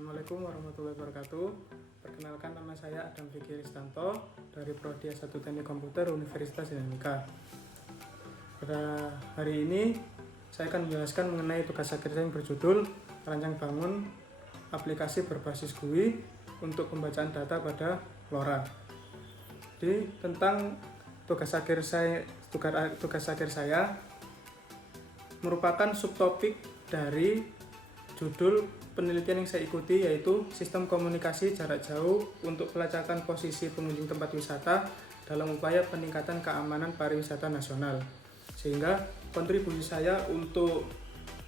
Assalamualaikum warahmatullahi wabarakatuh. Perkenalkan, nama saya Adam Fikri Ristanto dari Prodi S1 Teknik Komputer Universitas Dinamika. Pada hari ini saya akan menjelaskan mengenai tugas akhir saya yang berjudul Rancang Bangun Aplikasi Berbasis GUI untuk Pembacaan Data pada LoRa. Jadi tentang tugas akhir saya merupakan subtopik dari judul penelitian yang saya ikuti, yaitu Sistem Komunikasi Jarak Jauh untuk Pelacakan Posisi Pengunjung Tempat Wisata dalam upaya peningkatan keamanan pariwisata nasional. Sehingga kontribusi saya untuk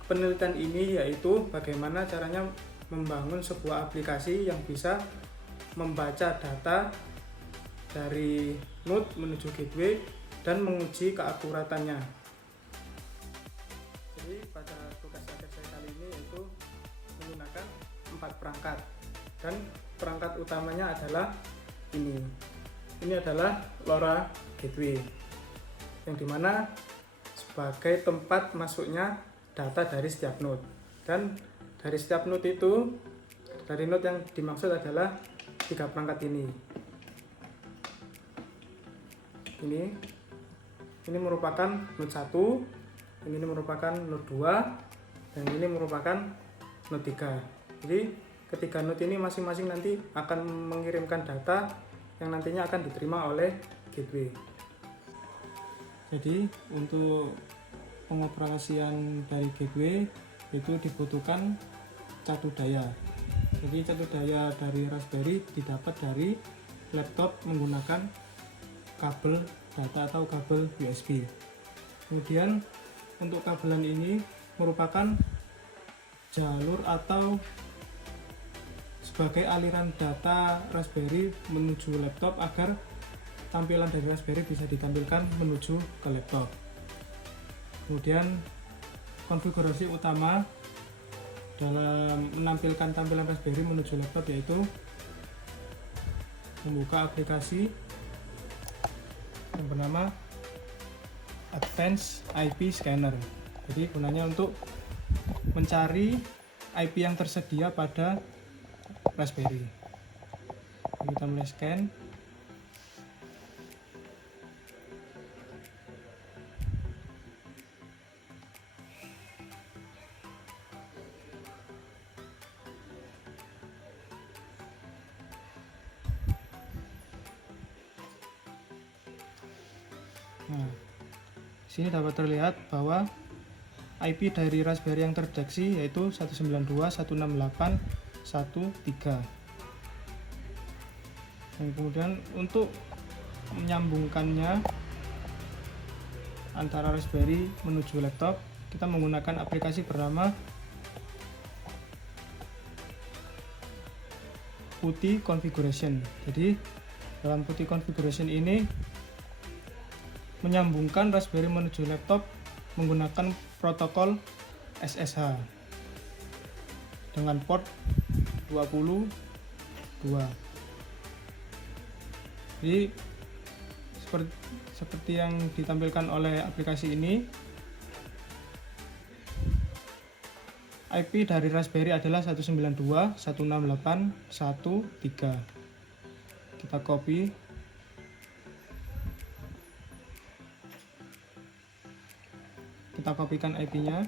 penelitian ini yaitu bagaimana caranya membangun sebuah aplikasi yang bisa membaca data dari node menuju gateway dan menguji keakuratannya. Jadi pada tugas akhir saya kali ini yaitu menggunakan 4 perangkat, dan perangkat utamanya adalah ini adalah LoRa Gateway, yang dimana sebagai tempat masuknya data dari setiap node. Dan dari setiap node itu, dari node yang dimaksud adalah 3 perangkat ini merupakan node 1, ini merupakan node 2, dan ini merupakan node 3. Jadi ketiga node ini masing-masing nanti akan mengirimkan data yang nantinya akan diterima oleh gateway. Jadi untuk pengoperasian dari gateway itu dibutuhkan catu daya. Jadi catu daya dari Raspberry didapat dari laptop menggunakan kabel data atau kabel USB. Kemudian untuk kabelan ini merupakan jalur atau sebagai aliran data Raspberry menuju laptop agar tampilan dari Raspberry bisa ditampilkan menuju ke laptop. Kemudian konfigurasi utama dalam menampilkan tampilan Raspberry menuju laptop yaitu membuka aplikasi yang bernama Advanced IP Scanner. Jadi gunanya untuk mencari IP yang tersedia pada Raspberry. Kita mulai scan. Nah, sini dapat terlihat bahwa IP dari Raspberry yang terdeteksi yaitu 192.168.1.3. Dan kemudian untuk menyambungkannya antara Raspberry menuju laptop, kita menggunakan aplikasi bernama PuTTY Configuration. Jadi dalam PuTTY Configuration ini menyambungkan Raspberry menuju laptop menggunakan protokol SSH dengan port 22. Jadi seperti yang ditampilkan oleh aplikasi ini, IP dari Raspberry adalah 192.168.1.3. Kita copy. Kita kopikan IP-nya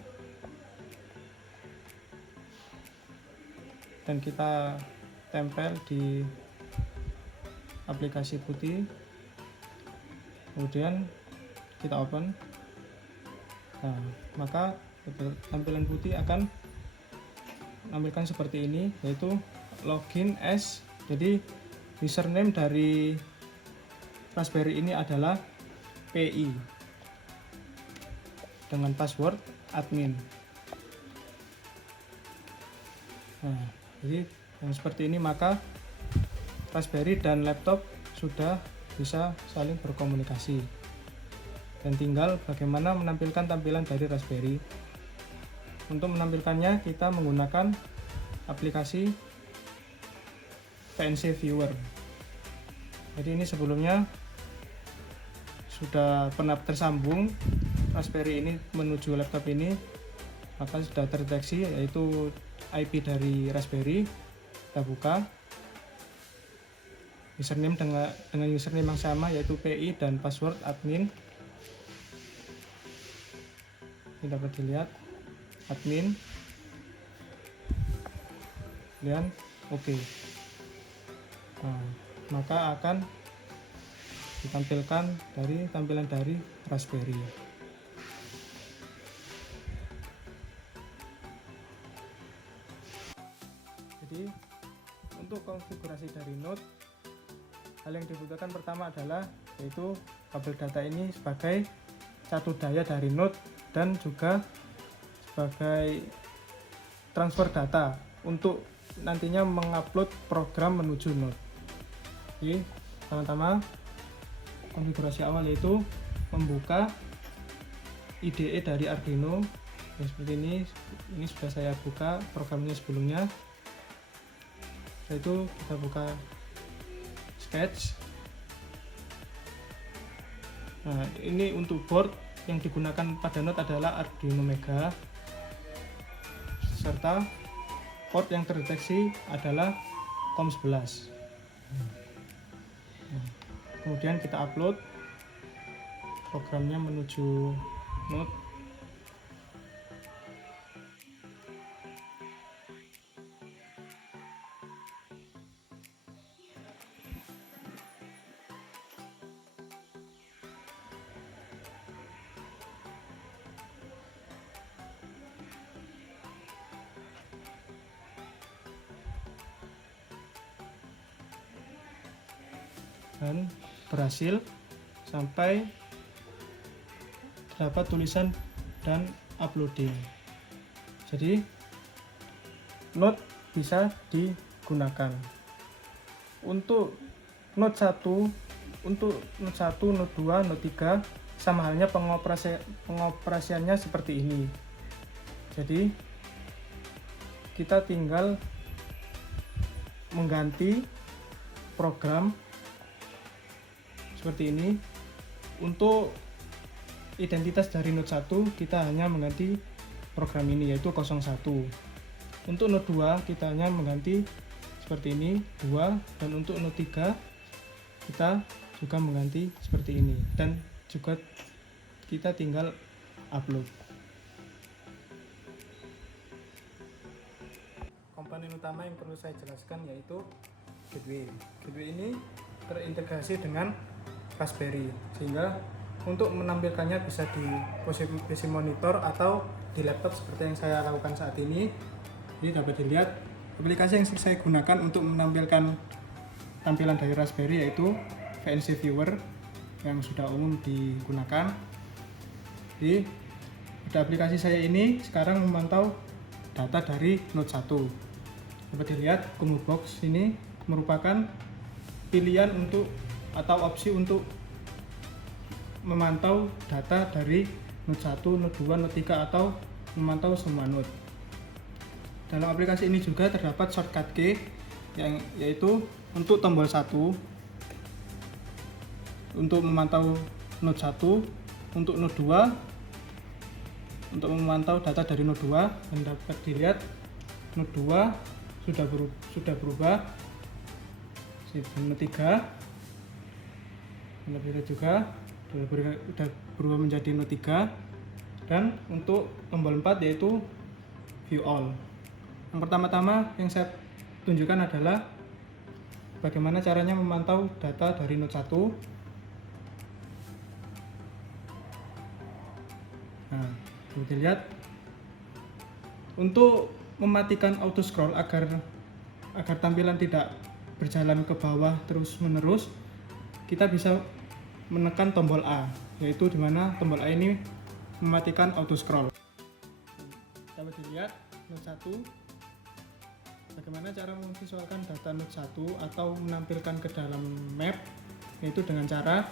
dan kita tempel di aplikasi PuTTY. Kemudian kita open. Nah, maka tampilan PuTTY akan menampilkan seperti ini, yaitu login as. Jadi username dari Raspberry ini adalah PI dengan password admin. Nah, jadi yang seperti ini maka Raspberry dan laptop sudah bisa saling berkomunikasi, dan tinggal bagaimana menampilkan tampilan dari Raspberry. Untuk menampilkannya kita menggunakan aplikasi VNC Viewer. Jadi ini sebelumnya sudah pernah tersambung Raspberry ini menuju laptop ini, maka sudah terdeteksi yaitu IP dari Raspberry. kita buka. Username dengan username yang sama, yaitu PI dan password admin. Ini dapat dilihat admin, kemudian oke. Nah, maka akan ditampilkan tampilan dari Raspberry. Jadi untuk konfigurasi dari Node, hal yang dibutuhkan pertama adalah yaitu kabel data ini sebagai catu daya dari Node dan juga sebagai transfer data untuk nantinya mengupload program menuju Node. Jadi pertama konfigurasi awal yaitu membuka IDE dari Arduino. Ya, seperti ini sudah saya buka programnya sebelumnya. Setelah itu kita buka sketch. Nah, ini untuk board yang digunakan pada Node adalah Arduino Mega, serta port yang terdeteksi adalah COM11. Kemudian kita upload programnya menuju Node. Dan berhasil sampai terdapat tulisan dan uploading. Jadi Node bisa digunakan untuk Node 1, Node 2, Node 3 sama halnya pengoperasiannya seperti ini. Jadi kita tinggal mengganti program seperti ini. Untuk identitas dari Node 1 kita hanya mengganti program ini yaitu 01. Untuk Node 2 kita hanya mengganti seperti ini 2, dan untuk Node 3 kita juga mengganti seperti ini, dan juga kita tinggal upload. Komponen utama yang perlu saya jelaskan yaitu gateway. Gateway ini terintegrasi dengan Raspberry, sehingga untuk menampilkannya bisa di posisi monitor atau di laptop seperti yang saya lakukan saat ini. Ini dapat dilihat aplikasi yang saya gunakan untuk menampilkan tampilan dari Raspberry yaitu VNC Viewer yang sudah umum digunakan. Jadi pada aplikasi saya ini sekarang memantau data dari Node 1. Dapat dilihat combo box ini merupakan pilihan untuk atau opsi untuk memantau data dari Node 1, Node 2, Node 3 atau memantau semua node. Dalam aplikasi ini juga terdapat shortcut key yaitu untuk tombol 1 untuk memantau Node 1, untuk Node 2 untuk memantau data dari Node 2, dan dapat dilihat Node 2 sudah berubah. Node 3 lebih juga sudah berubah menjadi Node 3, dan untuk tombol 4 yaitu View All. Yang pertama-tama yang saya tunjukkan adalah bagaimana caranya memantau data dari Node 1. Nah, bisa dilihat untuk mematikan auto scroll agar tampilan tidak berjalan ke bawah terus menerus, kita bisa menekan tombol A, yaitu dimana tombol A ini mematikan auto scroll. Dapat dilihat Node 1 bagaimana cara memvisualkan data Node 1 atau menampilkan ke dalam map, yaitu dengan cara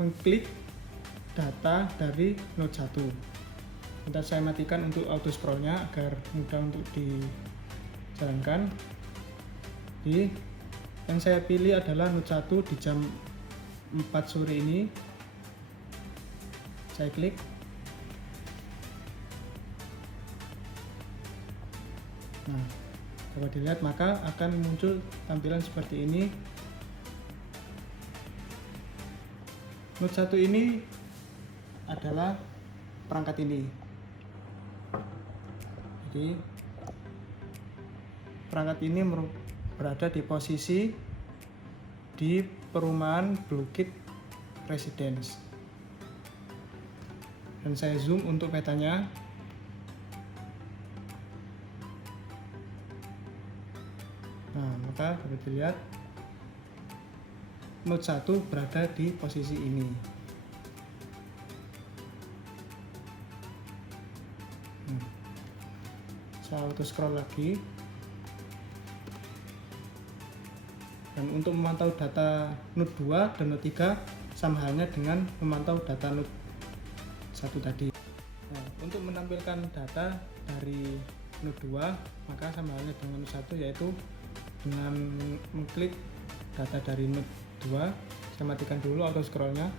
mengklik data dari Node 1. Bentar saya matikan untuk auto scrollnya agar mudah untuk dijalankan. Jadi yang saya pilih adalah Node 1 di jam 4 sore ini. Saya klik. Nah, dapat dilihat, maka akan muncul tampilan seperti ini. Node 1 ini adalah perangkat ini. Jadi perangkat ini berada di posisi di perumahan Bukit Residence. Dan saya zoom untuk petanya. Nah, maka dapat dilihat node 1 berada di posisi ini. Saya auto scroll lagi. Dan untuk memantau data node 2 dan node 3 sama halnya dengan memantau data node 1 tadi. Nah, untuk menampilkan data dari node 2 maka sama halnya dengan node 1, yaitu dengan mengklik data dari node 2. Saya matikan dulu auto scrollnya.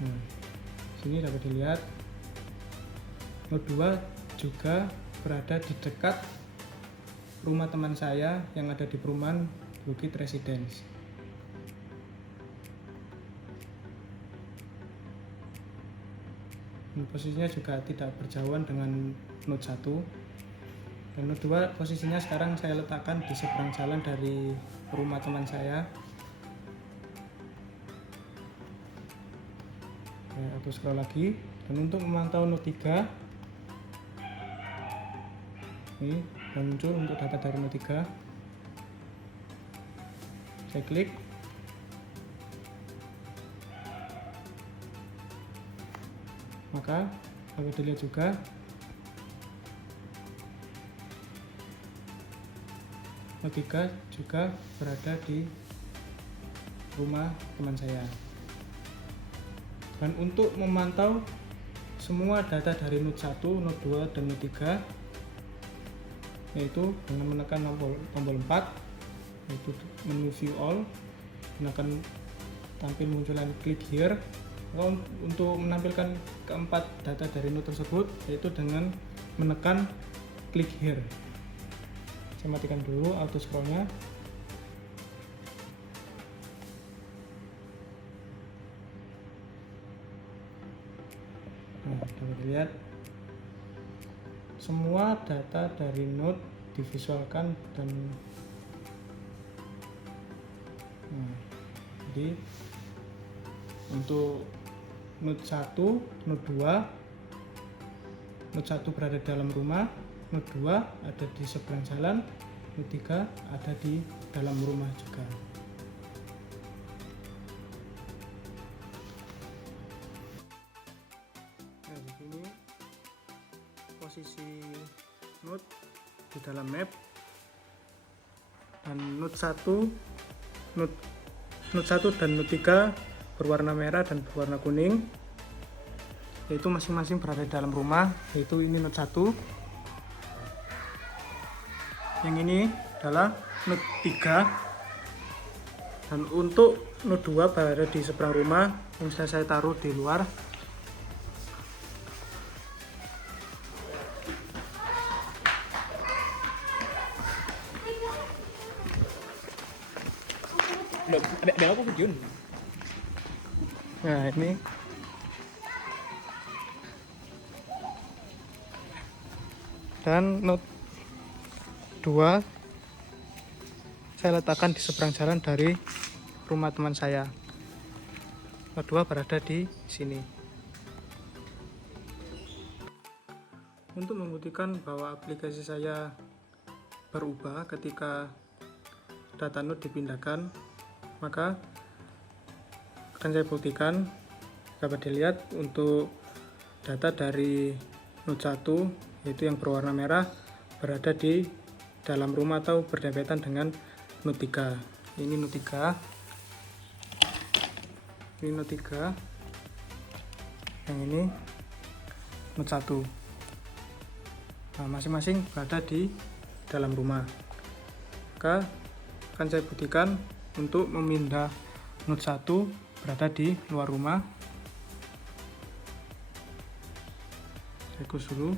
Nah, sini dapat dilihat node 2 juga berada di dekat rumah teman saya yang ada di perumahan Bukit Residence. Dan posisinya juga tidak berjauhan dengan node 1. Dan node 2 posisinya sekarang saya letakkan di seberang jalan dari rumah teman saya. Saya auto scroll lagi. Dan untuk memantau node 3, ini muncul untuk data dari node 3. Saya klik. Maka dapat dilihat juga node 3 juga berada di rumah teman saya. Dan untuk memantau semua data dari node 1, node 2, dan node 3, yaitu dengan menekan tombol 4, yaitu menu view all, dan akan tampil munculan click here. Untuk menampilkan keempat data dari node tersebut, yaitu dengan menekan click here. Saya matikan dulu auto scrollnya. Nah, dapat dilihat semua data dari node divisualkan dan jadi untuk node 1, node 2, node 1 berada di dalam rumah, node 2 ada di seberang jalan, node 3 ada di dalam rumah juga. Nah, di sini posisi node di dalam map, dan node 1 dan node 3 berwarna merah dan berwarna kuning, yaitu masing-masing berada di dalam rumah. Yaitu ini node 1, yang ini adalah node 3, dan untuk node 2 berada di seberang rumah yang saya taruh di luar. Ada apa Jun? Nah, ini dan node 2 saya letakkan di seberang jalan dari rumah teman saya. Node 2 berada di sini. Untuk membuktikan bahwa aplikasi saya berubah ketika data node dipindahkan, maka akan saya buktikan. Dapat dilihat untuk data dari node 1, yaitu yang berwarna merah, berada di dalam rumah atau berdempetan dengan node 3. Ini node 3, ini node 3, yang ini node 1. Nah, masing-masing berada di dalam rumah. Maka akan saya buktikan untuk memindah node 1 berada di luar rumah. Saya close dulu.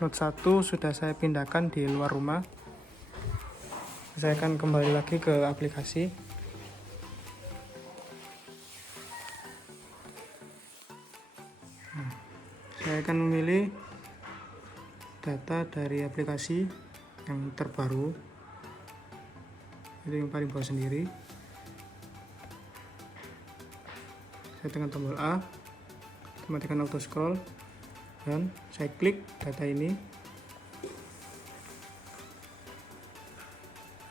Note 1 sudah saya pindahkan di luar rumah. Saya akan kembali lagi ke aplikasi. Saya akan memilih data dari aplikasi yang terbaru, itu yang paling bawah sendiri. Saya tekan tombol A, matikan auto scroll, dan saya klik data ini.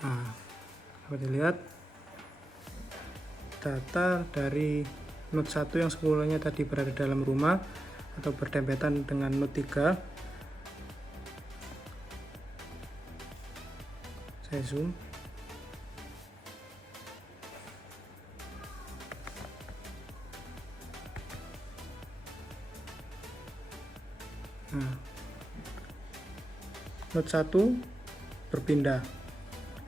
Nah, dapat dilihat data dari Note 1 yang sebelumnya tadi berada dalam rumah atau berdempetan dengan Note 3. Saya zoom. Nah, Note 1 berpindah.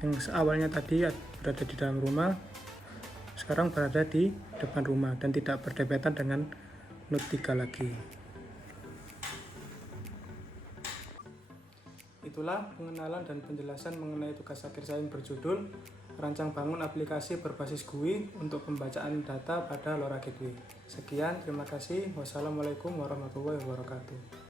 Yang awalnya tadi berada di dalam rumah, sekarang berada di depan rumah dan tidak berdempetan dengan Note 3 lagi. Itulah pengenalan dan penjelasan mengenai tugas akhir saya yang berjudul Rancang bangun aplikasi berbasis GUI untuk pembacaan data pada LoRa Gateway. Sekian, terima kasih. Wassalamualaikum warahmatullahi wabarakatuh.